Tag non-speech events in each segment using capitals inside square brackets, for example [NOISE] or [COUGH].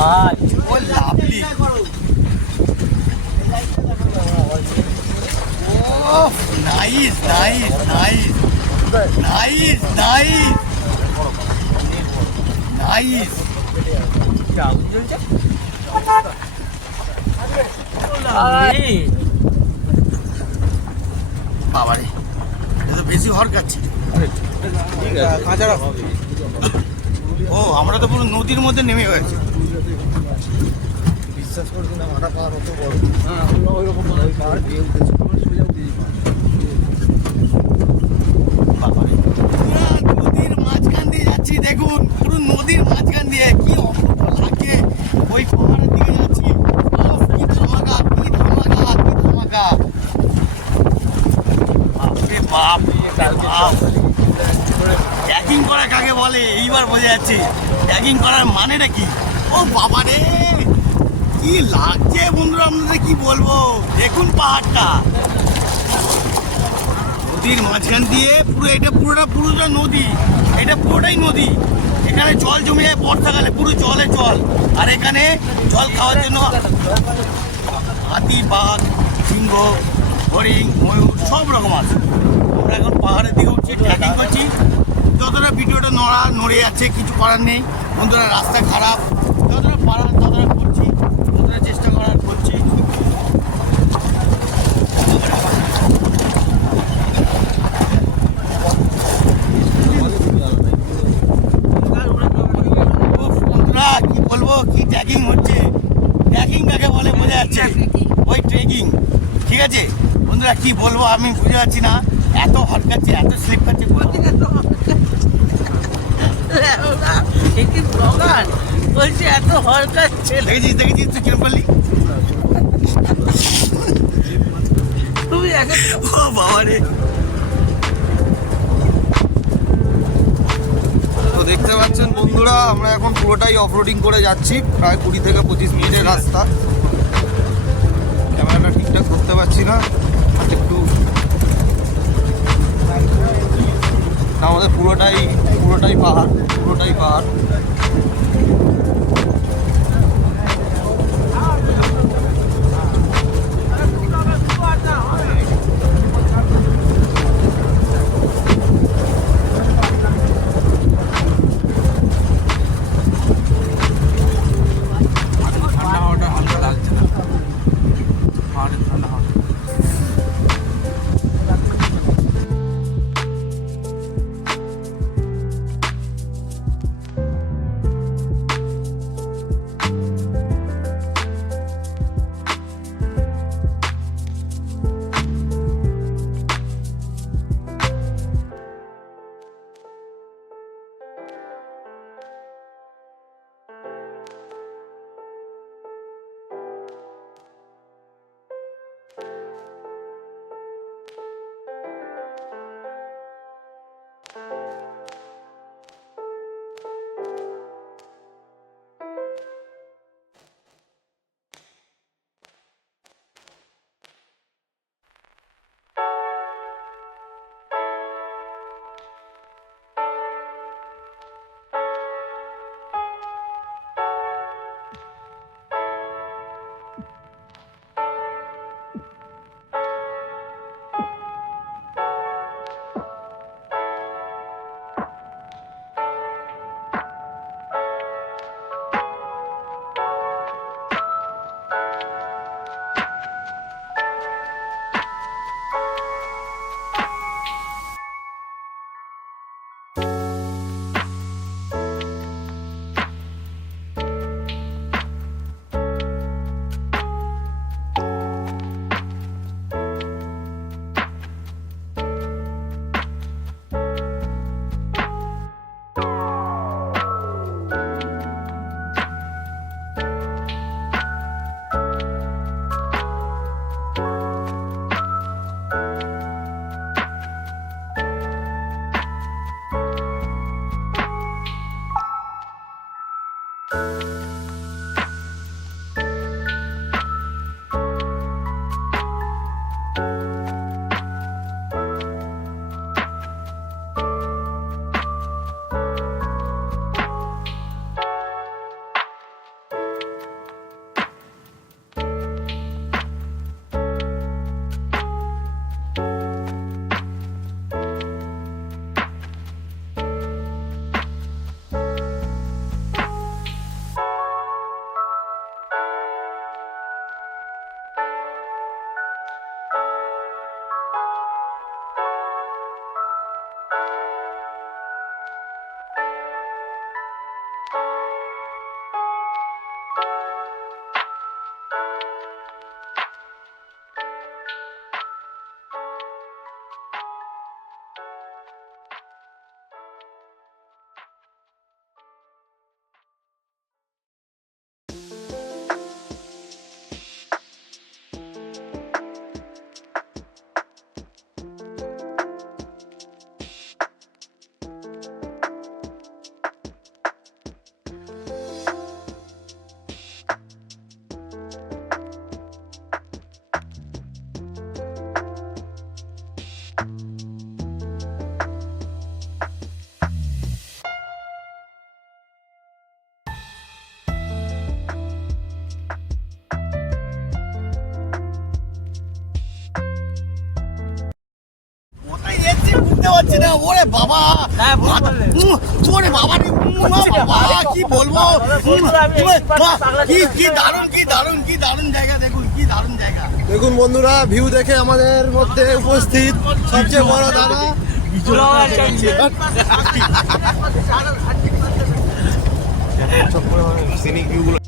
মাছ ও lovely oh nice nice nice nice nice nice বাবারে এটা তো বেশি হর খাচ্ছে। ও আমরা তো পুরো নদীর মধ্যে নেমে হয়েছে বিশ্বাস করছি না মাথা পাওয়ার অত বড় বাবারে পুরো। নদীর মাঝখান দিয়ে যাচ্ছি দেখুন। পুরো নদীর মাঝখান দিয়ে কি অপূর্ব ওই পাহাড়ের দিকে যাচ্ছি। কি ধামাকা কি ধামাকা কি ধামাকা। বাপরে বাপ ট্যাগিং করা কাকে বলে? এইবার বোঝা যাচ্ছে। ট্যাগিং করার মানেটা কি? ও বাবা রে কি লাগছে বন্ধুরা, আপনাদের কি বলব? দেখুন পাহাড়টা। নদীর মাঝখান দিয়ে পুরো, এটা পুরোটা পুরোটা নদী। এটা পুরোটাই নদী। এখানে জল জমে যায় বর্ষাকালে, পুরো জলে জল। আর এখানে জল খাওয়ার জন্য হাতি, বাঘ, সিংহ, হরিণ, ময়ূর, সব রকম আছে। আমরা এখন পাহাড়ের দিকে উঠছি ট্রেকিং করছি। যতটা ভিডিওটা নড়া, নড়ে যাচ্ছে, কিছু করার নেই। বন্ধুরা, রাস্তা খারাপ। পারার ততটা করছি যতটা চেষ্টা করার করছি। কি বলব, কি ট্র্যাকিং হচ্ছে? ট্র্যাকিং কাকে বলে বোঝা যাচ্ছে? ওই ট্রেকিং ঠিক আছে? বন্ধুরা, কি বলব আমি বুঝতে পারছি না। এত হটকাচ্ছে এত স্লিপ খাচ্ছে একটি ব্লগার বলছে এত হরকাচ্ছে দেখেছিস দেখেছিস তুই কিরম পারলি? তুমি ও বাবা রে তো দেখতে পাচ্ছেন বন্ধুরা আমরা এখন পুরোটাই অফরোডিং করে যাচ্ছি প্রায় কুড়ি থেকে পঁচিশ মিনিটের রাস্তা। ক্যামেরাটা ঠিকঠাক করতে পারছি না একটু। আমাদের পুরোটাই পুরোটাই পাহাড় পুরোটাই পাহাড়। না ওরে বাবা। ওরে বাবা রে, বাবা কি বলব? কি কি দারুণ কি দারুণ কি দারুণ জায়গা দেখুন কি দারুণ জায়গা। দেখুন বন্ধুরা ভিউ দেখে আমাদের মধ্যে উপস্থিত সবচেয়ে বড় দাদা। সিনিক [LAUGHS] ভিউগুলো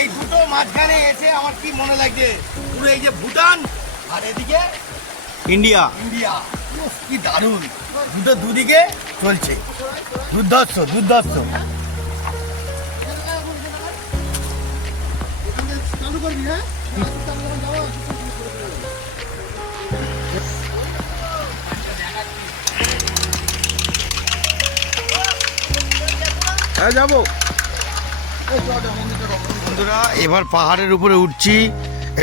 এই দুটো মাঝখানে এসে আমার কি মনে লাগছে? পুরো এই যে ভুটান আর এদিকে ইন্ডিয়া। ইন্ডিয়া। কি দারুণ। দুটো দুদিকে চলছে। দুর্ধর্ষ দুর্ধর্ষ। হ্যাঁ বন্ধুরা, এবার পাহাড়ের উপরে উঠছি।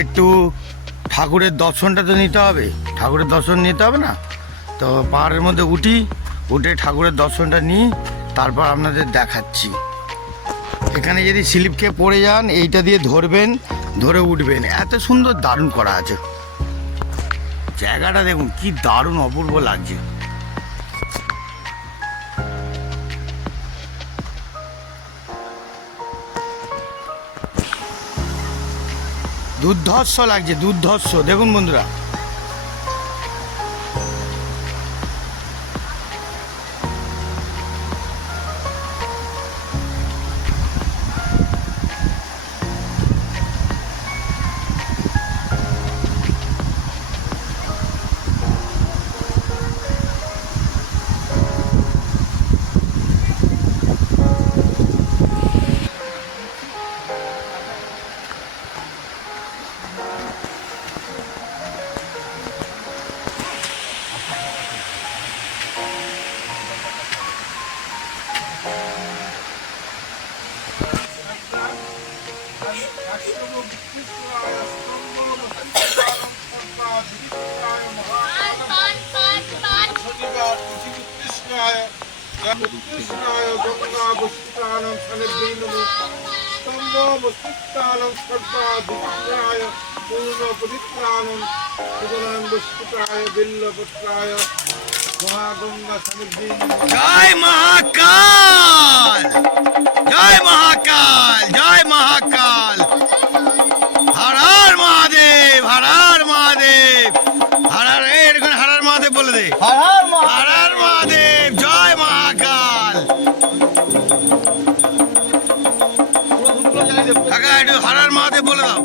একটু ঠাকুরের দর্শনটা তো নিতে হবে। ঠাকুরের দর্শন নিতে হবে না? তো পাহাড়ের মধ্যে উঠি, উঠে ঠাকুরের দর্শনটা নিই, তারপর আপনাদের দেখাচ্ছি। এখানে যদি স্লিপ খেয়ে পড়ে যান, এইটা দিয়ে ধরবেন ধরে উঠবেন এত সুন্দর দারুণ করা আছে। জায়গাটা দেখুন, কি দারুণ অপূর্ব লাগছে। দুর্ধর্ষ লাগছে, দুর্ধর্ষ। দেখুন বন্ধুরা বসিষ্ঠানং সর্বাধিকায় পূর্ণপরিত্রাণম সুতরাং বস্তুতায় বিল্লপত্রায় মহাগঙ্গা সমুদ্রী জয় মহাকাল জয় মহাকাল জয় মহাকাল হর হর মহাদেব হর হর মহাদেব হর হর এরকম হর হর মহাদেব বলে দে। হর কাকা একটু হর হর বলে দাও।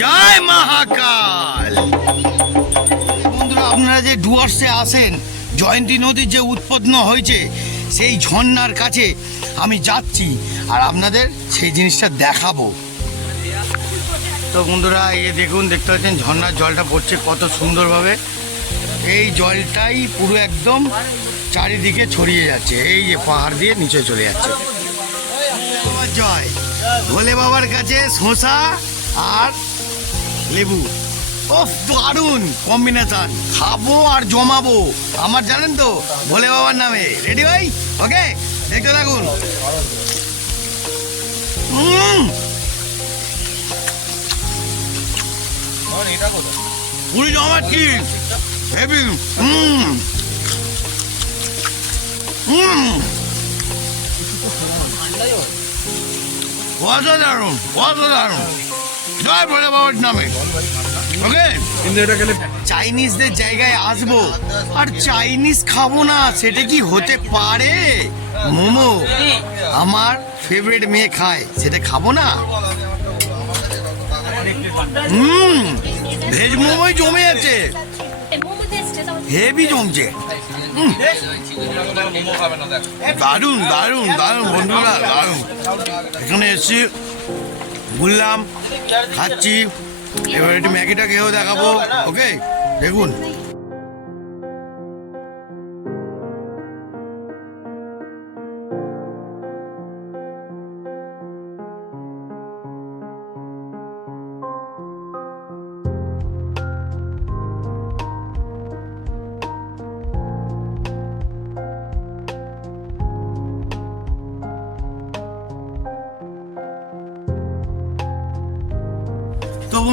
জয় মহাকাল। বন্ধুরা, আপনারা যে ডুয়ার্সে আসেন জয়ন্তী নদীর যে উৎপন্ন হয়েছে, সেই ঝর্ণার কাছে আমি যাচ্ছি, আর আপনাদের সেই জিনিসটা দেখাবো। তো বন্ধুরা এই দেখুন দেখতে পাচ্ছেন ঝর্ণার জলটা পড়ছে কত সুন্দরভাবে। এই জলটাই পুরো একদম চারিদিকে ছড়িয়ে যাচ্ছে। এই যে পাহাড় দিয়ে নিচে চলে যাচ্ছে। জয়। ভোলে বাবার কাছে শশা আর লেবু। ও দারুণ কম্বিনেশন। খাব আর জমাবো। আমার জানেন তো ভোলে বাবার নামে। রেডি ভাই? ওকে দেখতে থাকুন। উম, পুরি জমাচ্ছি হেভি হুম। হুম। অসাধারণ অসাধারণ। জয় ভোলে বাবার নামে। ওকে? চাইনিজদের জায়গায় আসব। আর চাইনিজ খাব না সেটা কি হতে পারে? মোমো। আমার ফেভারিট মেয়ে খায়। সেটা খাব না? হুম, ভেজ মোমোই জমে আছে। হেভি জমছে। দারুণ দারুণ দারুণ, বন্ধুরা, দারুণ। এখানে এসছি, ঘুরলাম, খাচ্ছি। এবার একটু ম্যাগিটা খেয়েও দেখাবো ওকে দেখুন।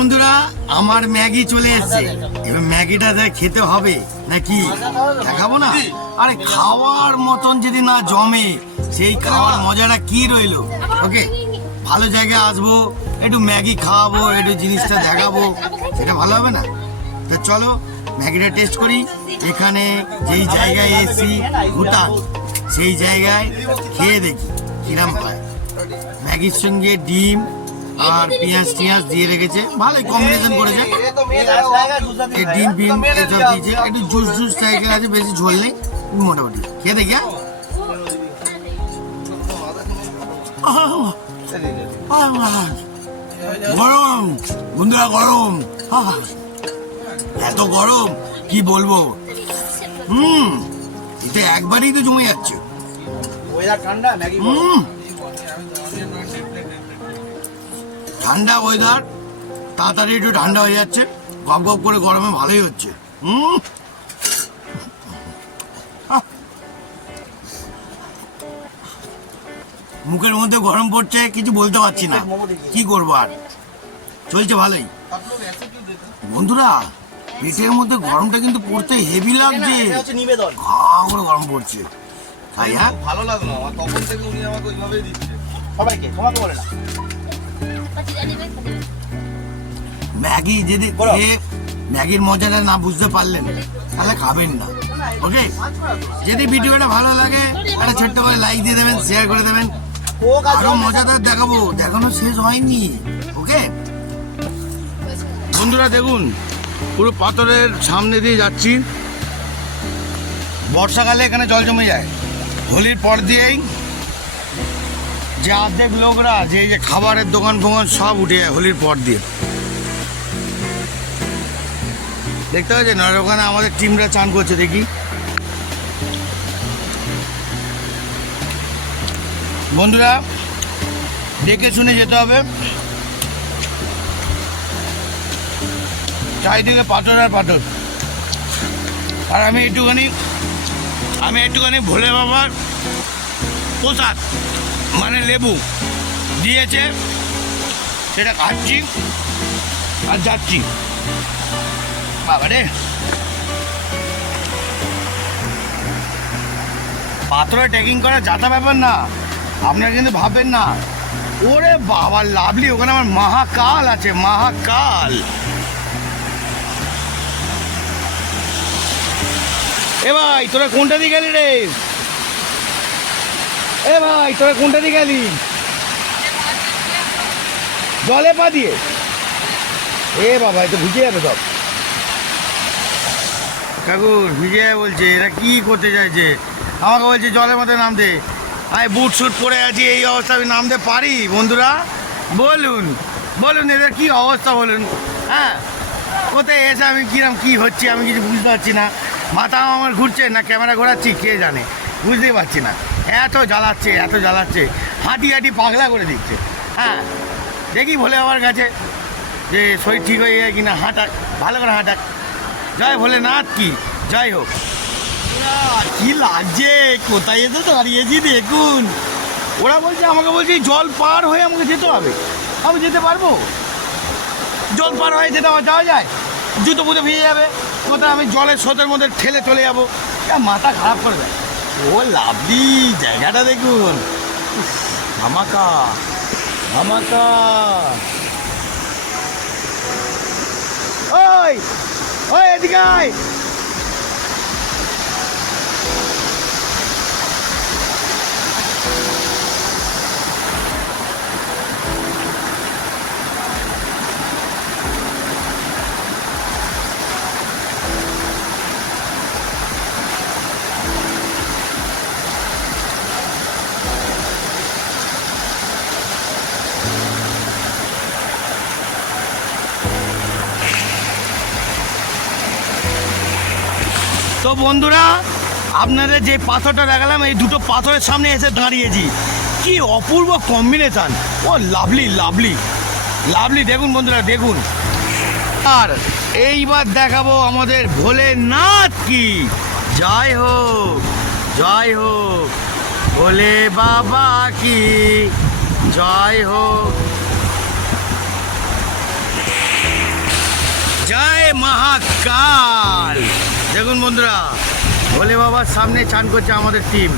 বন্ধুরা, আমার ম্যাগি চলে এসেছে। এবার ম্যাগিটা তাই খেতে হবে নাকি? দেখাবো না? আরে খাওয়ার মতন যদি না জমে, সেই খাওয়ার মজাটা কি রইল? ওকে, ভালো জায়গায় আসব, একটু ম্যাগি খাওয়াবো, একটু জিনিসটা দেখাবো। সেটা ভালো হবে না? তা চলো, ম্যাগিটা টেস্ট করি। এখানে যেই জায়গায় এসছি, ভুটান, সেই জায়গায় খেয়ে দেখি, কিরাম হয়। ম্যাগির সঙ্গে ডিম আর পেঁয়াজ টিয়াজ দিয়ে রেখেছে। ভালোই কম্বিনেশন করেছে। এই ডিম ফিম এসব দিয়েছে। একটু জুস জুস টাইপের আছে বেশি ঝোল নেই। মোটামুটি। খেয়ে দেখি হ্যাঁ? গরম। বন্ধুরা গরম! এত গরম কি বলব? হুম এটা একবারই তো জমে যাচ্ছে। হুম। ঠান্ডা ওয়েদার তাড়াতাড়ি একটু ঠান্ডা হয়ে যাচ্ছে। গপ গপ করে গরমে ভালোই হচ্ছে। হুম। মুখের মধ্যে গরম পড়ছে কিছু বলতে পারছি না। কি করব আর? চলছে ভালোই। বন্ধুরা পেটের মধ্যে গরমটা কিন্তু পড়তে হেভি লাগছে। করে গরম পড়ছে। তাই হ্যাঁ? ভালো লাগল আমার তখন থেকে উনি আমাকে ওইভাবেই দিচ্ছে। সবাইকে তোমাকে বলে না। ম্যাগি যদি ম্যাগির মজাটা না বুঝতে পারলেন তাহলে খাবেন না। ওকে? যদি ভিডিওটা ভালো লাগে একটা ছোট্ট করে লাইক দিয়ে দেবেন শেয়ার করে দেবেন। আরও মজাদার দেখাবো। দেখানো শেষ হয়নি। ওকে? বন্ধুরা দেখুন পুরো পাথরের সামনে দিয়ে যাচ্ছি। বর্ষাকালে এখানে জল জমে যায়। হোলির পর দিয়েই যে অর্ধেক লোকরা, যে এই যে খাবারের দোকান ফোকান সব উঠে যায় হোলির পর দিয়ে। দেখতে পাচ্ছেন আর ওখানে আমাদের টিমরা চান করছে, দেখি। বন্ধুরা, দেখে শুনে যেতে হবে। চারিদিকে পাথর আর পাথর। আর আমি একটুখানি আমি একটুখানি ভোলে বাবার প্রসাদ। মানে লেবু। দিয়েছে, সেটা খাচ্ছি আর যাচ্ছি। বাবা রে পাথরে ট্রেকিং করা যাতা ব্যাপার না। আপনারা কিন্তু ভাববেন না। ওরে বাবা, লাভলি, ওখানে আমার মহাকাল আছে, মহাকাল। এ ভাই, তোরা কোনটা দিয়ে গেলি রে? এ ভাই, তোরা কোনটা দিয়ে গেলি? জলে পা দিয়ে? এ বাবা, এ তো ভিজে যাবে সব। কাকুর ভিজে যাবে বলছে, এরা কি করতে চাইছে? আমাকে বলছে, জলের মধ্যে নামতে আমি বুট শুট পরে আছি, এই অবস্থা আমি নামতে পারি, বন্ধুরা? বলুন বলুন, এদের কি অবস্থা বলুন। হ্যাঁ? কোথায় এসে আমি কিরম কি হচ্ছে, আমি কিছু বুঝতে পারছি না। মাথা আমার ঘুরছে না, ক্যামেরা ঘোরাচ্ছি, কে জানে? বুঝতেই পারছি না। এত জ্বালাচ্ছে এত জ্বালাচ্ছে, হাঁটি হাঁটি পাগলা করে দিচ্ছে। হ্যাঁ দেখি ভোলে আমার কাছে যে শরীর ঠিক হয়ে যায় কিনা হাঁটাক ভালো করে হাঁটাক জয় ভোলেনাথ কি? যাই হোক। কি লাগছে? কোথায় এসে দাঁড়িয়েছি দেখুন। ওরা বলছে, আমাকে বলছে, জল পার হয়ে আমাকে যেতে হবে। আমি যেতে পারব? জল পার হয়ে যেতে হবে যাওয়া যায়। জুতো পুজো ভিজে যাবে। কোথায় আমি জলের স্রোতের মধ্যে ঠেলে চলে যাব? মাথা খারাপ করে দেয়। ও লাভলি জায়গাটা দেখুন। ধামাকা ধামাকা। ওই ওই এদিকে তো বন্ধুরা, আপনাদের যে পাথরটা দেখালাম, এই দুটো পাথরের সামনে এসে দাঁড়িয়েছি। কি অপূর্ব combination oh, lovely lovely. Lovely, দেখুন বন্ধুরা, দেখুন। আর এইবার দেখাবো আমাদের ভোলেনাথ কি। জয় হোক জয় হোক, ভোলে বাবা কি। জয় হোক। জয় মহাকাল। দেখুন বন্ধুরা ভোলে বাবার সামনে চান করছে আমাদের টিম